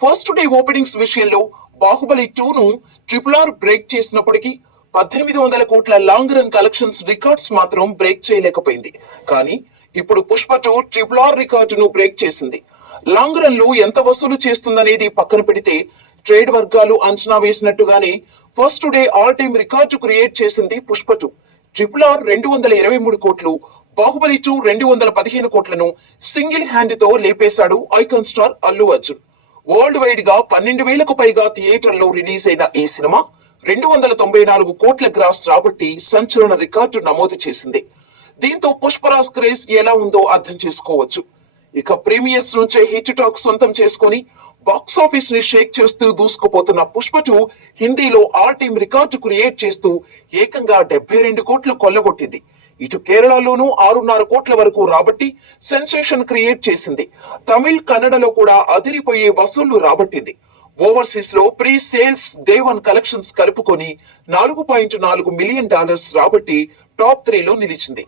First day openings విషయంలో బాహుబలి 2 ను RRR break చేసినప్పటికీ 1800 కోట్ల లాంగ్ రన్ కలెక్షన్స్ రికార్డ్స్ మాత్రం బ్రేక్ చేయలేకపోయింది. కానీ ఇప్పుడు పుష్ప 2 RRR రికార్డును బ్రేక్ చేసింది. లాంగ్ రన్ లో ఎంత వసూలు చేస్తుందనేది పక్కన పెడితే ట్రేడ్ వర్గాలు అంచనా వేసినట్టుగానే first day all time record create చేసింది పుష్ప 2. RRR 223 కోట్లు, బాహుబలి 2 215 కోట్లను సింగిల్ హ్యాండ్ తో లేపేశాడు icon star Allu Arjun. World wide గా 12,000కు పైగా థియేటర్లో రిలీజ్ అయిన ఈ సినిమా 294 కోట్ల గ్రాస్ రాబట్టి సంచలన రికార్డు నమోదు చేసింది. దీంతో పుష్పరాజ్ క్రేజ్ ఎలా ఉందో అర్థం చేసుకోవచ్చు. ఇక ప్రీమియర్స్ నుంచే హిట్ టాక్ సొంతం చేసుకుని బాక్స్ ఆఫీస్ ని షేక్ చేస్తూ దూసుకుపోతున్న పుష్ప 2 హిందీలో ఆల్ టైమ్ రికార్డు క్రియేట్ చేస్తూ ఏకంగా 72 కోట్లు కొల్లగొట్టింది. ఇటు కేరళలోనూ 6.5 కోట్ల వరకు రాబట్టి సెన్సేషన్ క్రియేట్ చేసింది. తమిళ్, కన్నడలో కూడా అదిరిపోయే వసూళ్లు రాబట్టింది. ఓవర్సీస్ లో ప్రీ సేల్స్ డే 1 కలెక్షన్స్ కలుపుకొని $4.4 మిలియన్ రాబట్టి టాప్ 3 లో నిలిచింది.